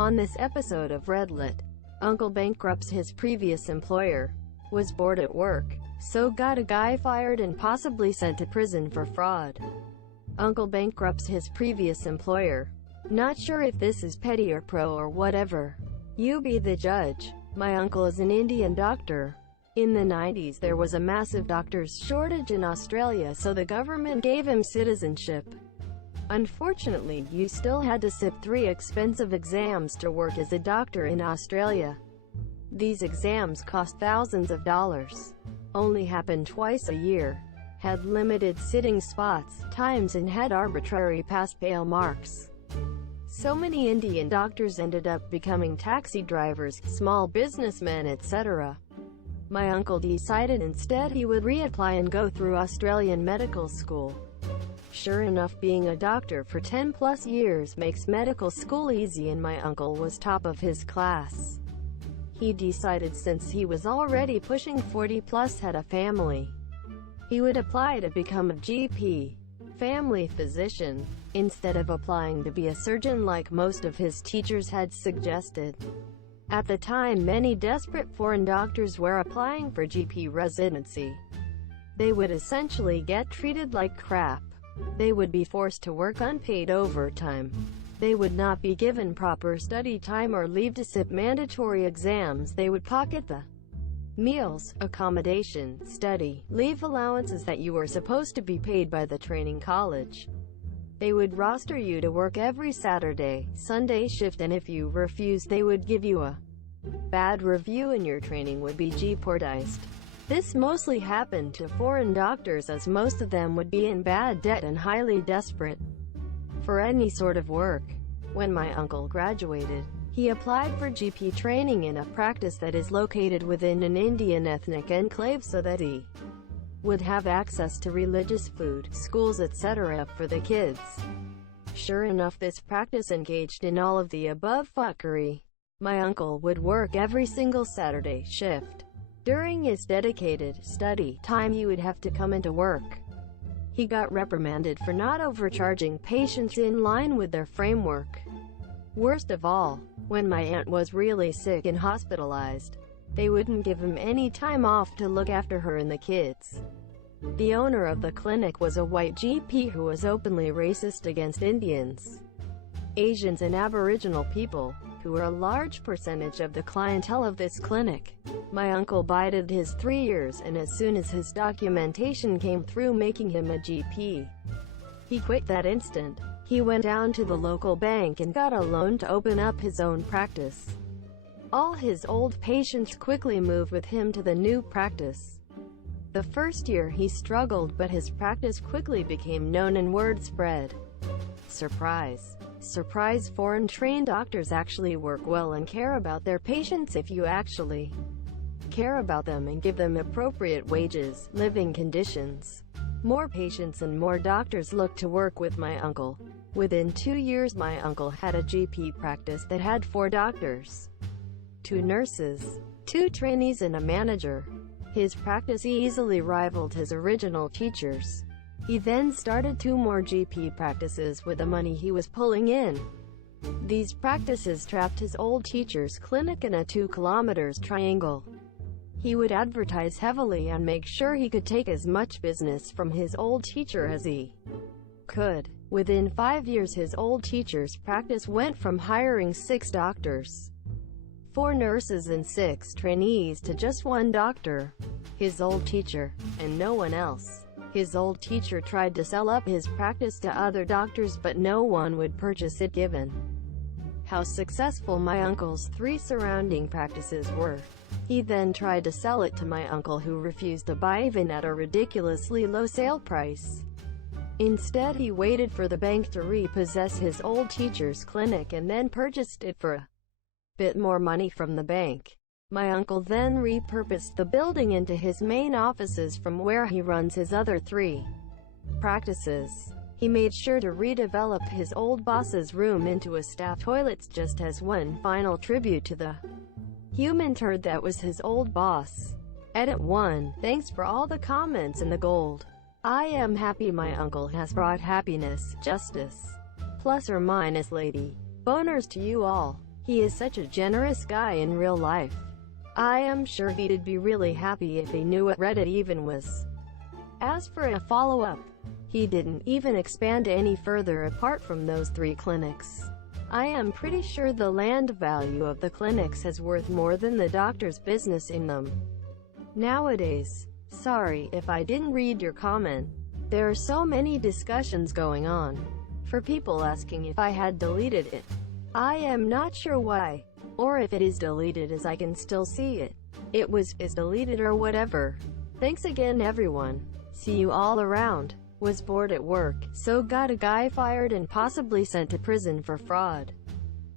On this episode of Redlit, Uncle bankrupts his previous employer, was bored at work, so got a guy fired and possibly sent to prison for fraud. Uncle bankrupts his previous employer. Not sure if this is petty or pro or whatever. You be the judge. My uncle is an Indian doctor. In the 90s there was a massive doctor's shortage in Australia, so the government gave him citizenship. Unfortunately, you still had to sit 3 expensive exams to work as a doctor in Australia. These exams cost thousands of dollars. Only happened twice a year. Had limited sitting spots, times, and had arbitrary pass-fail marks. So many Indian doctors ended up becoming taxi drivers, small businessmen, etc. My uncle decided instead he would reapply and go through Australian medical school. Sure enough, being a doctor for 10+ years makes medical school easy, and my uncle was top of his class. He decided since he was already pushing 40+, had a family, he would apply to become a GP, family physician, instead of applying to be a surgeon like most of his teachers had suggested. At the time, many desperate foreign doctors were applying for GP residency. They would essentially get treated like crap. They would be forced to work unpaid overtime. They would not be given proper study time or leave to sit mandatory exams. They would pocket the meals, accommodation, study, leave allowances that you were supposed to be paid by the training college. They would roster you to work every Saturday, Sunday shift, and if you refused they would give you a bad review and your training would be jeopardized. This mostly happened to foreign doctors, as most of them would be in bad debt and highly desperate for any sort of work. When my uncle graduated, he applied for GP training in a practice that is located within an Indian ethnic enclave so that he would have access to religious food, schools, etc. for the kids. Sure enough, this practice engaged in all of the above fuckery. My uncle would work every single Saturday shift. During his dedicated study time, he would have to come into work. He got reprimanded for not overcharging patients in line with their framework. Worst of all, when my aunt was really sick and hospitalized, they wouldn't give him any time off to look after her and the kids. The owner of the clinic was a white GP who was openly racist against Indians, Asians, and Aboriginal people, who were a large percentage of the clientele of this clinic. My uncle bided his 3 years, and as soon as his documentation came through making him a GP, he quit that instant. He went down to the local bank and got a loan to open up his own practice. All his old patients quickly moved with him to the new practice. The first year he struggled, but his practice quickly became known and word spread. Surprise! Surprise, foreign trained doctors actually work well and care about their patients if you actually care about them and give them appropriate wages, living conditions. More patients and more doctors looked to work with my uncle. Within 2 years, my uncle had a GP practice that had 4 doctors, 2 nurses, 2 trainees, and a manager. His practice easily rivaled his original teacher's. He then started 2 more GP practices with the money he was pulling in. These practices trapped his old teacher's clinic in a 2-kilometer triangle. He would advertise heavily and make sure he could take as much business from his old teacher as he could. Within 5 years, his old teacher's practice went from hiring 6 doctors, 4 nurses, and 6 trainees to just 1 doctor, his old teacher, and no one else. His old teacher tried to sell up his practice to other doctors, but no one would purchase it given how successful my uncle's 3 surrounding practices were. He then tried to sell it to my uncle, who refused to buy even at a ridiculously low sale price. Instead, he waited for the bank to repossess his old teacher's clinic and then purchased it for a bit more money from the bank. My uncle then repurposed the building into his main offices, from where he runs his other 3 practices. He made sure to redevelop his old boss's room into a staff toilet, just as one final tribute to the human turd that was his old boss. Edit 1. Thanks for all the comments and the gold. I am happy my uncle has brought happiness, justice, plus or minus lady. Boners to you all. He is such a generous guy in real life. I am sure he'd be really happy if he knew what Reddit even was. As for a follow-up, he didn't even expand any further apart from those 3 clinics. I am pretty sure the land value of the clinics is worth more than the doctor's business in them nowadays. Sorry if I didn't read your comment. There are so many discussions going on. For people asking if I had deleted it. I am not sure why. Or if it is deleted, as I can still see it. Is deleted or whatever. Thanks again everyone. See you all around. Was bored at work, so got a guy fired and possibly sent to prison for fraud.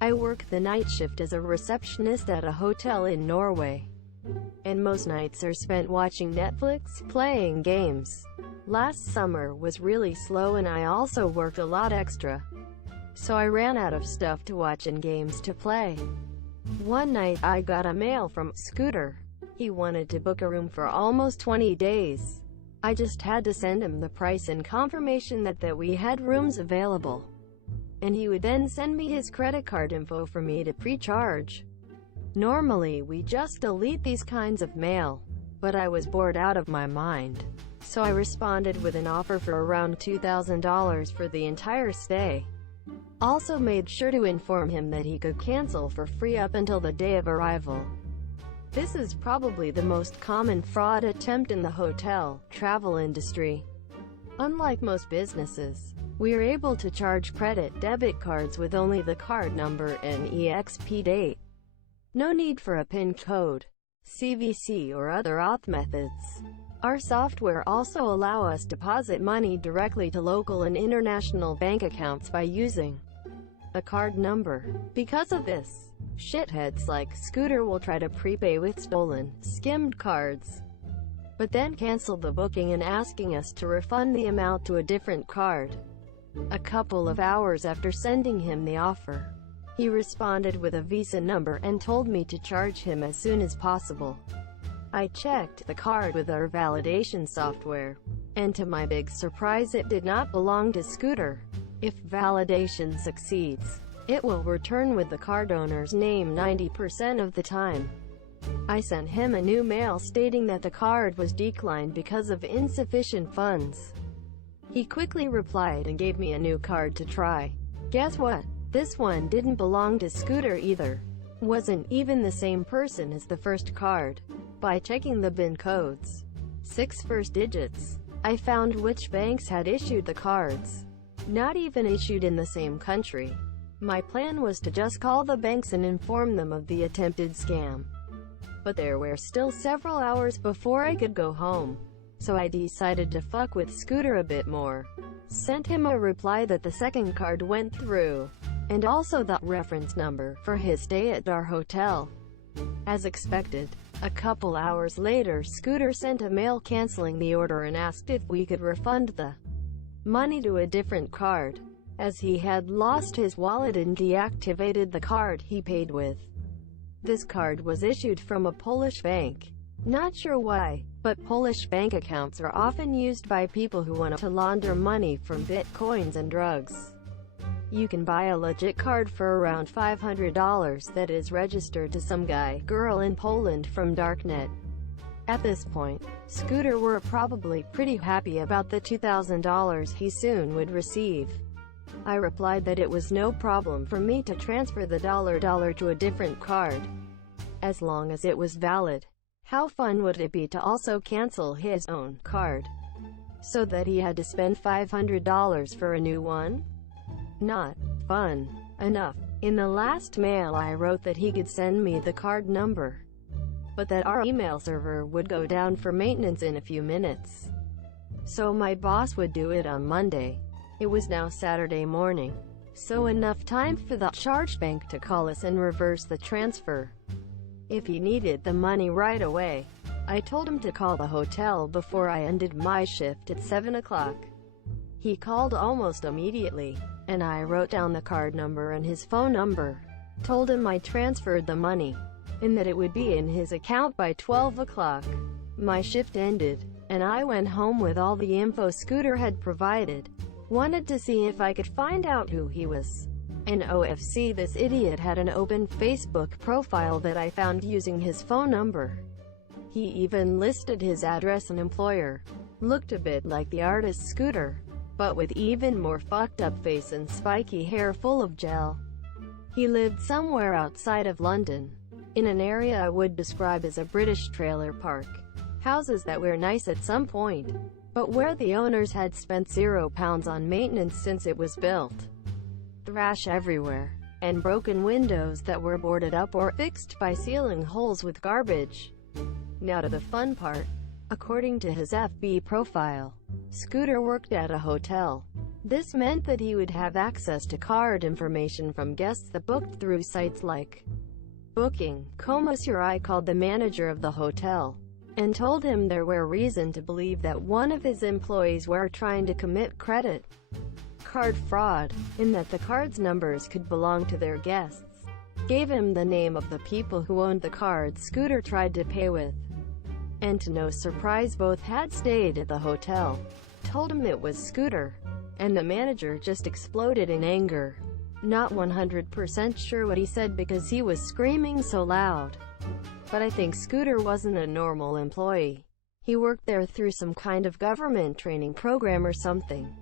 I work the night shift as a receptionist at a hotel in Norway. And most nights are spent watching Netflix, playing games. Last summer was really slow and I also worked a lot extra. So I ran out of stuff to watch and games to play. One night I got a mail from Scooter. He wanted to book a room for almost 20 days. I just had to send him the price and confirmation that we had rooms available. And he would then send me his credit card info for me to pre-charge. Normally we just delete these kinds of mail, but I was bored out of my mind. So I responded with an offer for around $2,000 for the entire stay. Also made sure to inform him that he could cancel for free up until the day of arrival. This is probably the most common fraud attempt in the hotel travel industry. Unlike most businesses, we are able to charge credit debit cards with only the card number and EXP date. No need for a PIN code, CVC or other auth methods. Our software also allow us deposit money directly to local and international bank accounts by using a card number. Because of this, shitheads like Scooter will try to prepay with stolen, skimmed cards, but then cancel the booking and asking us to refund the amount to a different card. A couple of hours after sending him the offer, he responded with a Visa number and told me to charge him as soon as possible. I checked the card with our validation software, and to my big surprise it did not belong to Scooter. If validation succeeds, it will return with the card owner's name 90% of the time. I sent him a new mail stating that the card was declined because of insufficient funds. He quickly replied and gave me a new card to try. Guess what? This one didn't belong to Scooter either. Wasn't even the same person as the first card. By checking the BIN codes, 6 first digits, I found which banks had issued the cards. Not even issued in the same country. My plan was to just call the banks and inform them of the attempted scam. But there were still several hours before I could go home. So I decided to fuck with Scooter a bit more. Sent him a reply that the second card went through, and also the reference number for his stay at our hotel. As expected, a couple hours later Scooter sent a mail canceling the order and asked if we could refund the money to a different card, as he had lost his wallet and deactivated the card he paid with. This card was issued from a Polish bank. Not sure why, but Polish bank accounts are often used by people who want to launder money from bitcoins and drugs. You can buy a legit card for around $500 that is registered to some girl in Poland from Darknet. At this point, Scooter were probably pretty happy about the $2,000 he soon would receive. I replied that it was no problem for me to transfer the dollar to a different card, as long as it was valid. How fun would it be to also cancel his own card, so that he had to spend $500 for a new one? Not fun enough. In the last mail I wrote that he could send me the card number, but that our email server would go down for maintenance in a few minutes, so my boss would do it on Monday. It was now Saturday morning, so enough time for the charge bank to call us and reverse the transfer if he needed the money right away. I told him to call the hotel before I ended my shift at 7 o'clock. He called almost immediately, and I wrote down the card number and his phone number. Told him I transferred the money, and that it would be in his account by 12 o'clock. My shift ended, and I went home with all the info Scooter had provided. Wanted to see if I could find out who he was. And OFC, this idiot had an open Facebook profile that I found using his phone number. He even listed his address and employer. Looked a bit like the artist Scooter, but with even more fucked up face and spiky hair full of gel. He lived somewhere outside of London, in an area I would describe as a British trailer park. Houses that were nice at some point, but where the owners had spent £0 on maintenance since it was built. Thrash everywhere, and broken windows that were boarded up or fixed by sealing holes with garbage. Now to the fun part. According to his FB profile, Scooter worked at a hotel. This meant that he would have access to card information from guests that booked through sites like Booking.com. I called the manager of the hotel and told him there were reason to believe that one of his employees were trying to commit credit card fraud, in that the card's numbers could belong to their guests. Gave him the name of the people who owned the cards Scooter tried to pay with. And to no surprise, both had stayed at the hotel. Told him it was Scooter, and the manager just exploded in anger. Not 100% sure what he said because he was screaming so loud. But I think Scooter wasn't a normal employee. He worked there through some kind of government training program or something.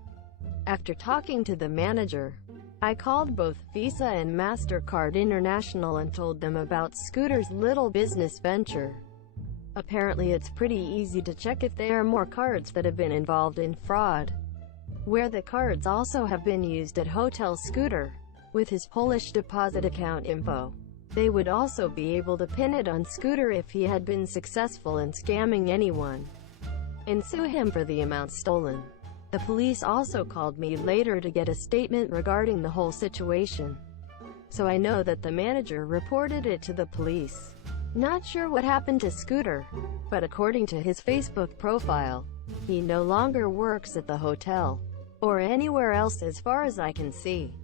After talking to the manager, I called both Visa and MasterCard International and told them about Scooter's little business venture. Apparently it's pretty easy to check if there are more cards that have been involved in fraud, where the cards also have been used at Hotel Scooter. With his Polish deposit account info, they would also be able to pin it on Scooter if he had been successful in scamming anyone, and sue him for the amount stolen. The police also called me later to get a statement regarding the whole situation, so I know that the manager reported it to the police. Not sure what happened to Scooter, but according to his Facebook profile, he no longer works at the hotel, or anywhere else as far as I can see.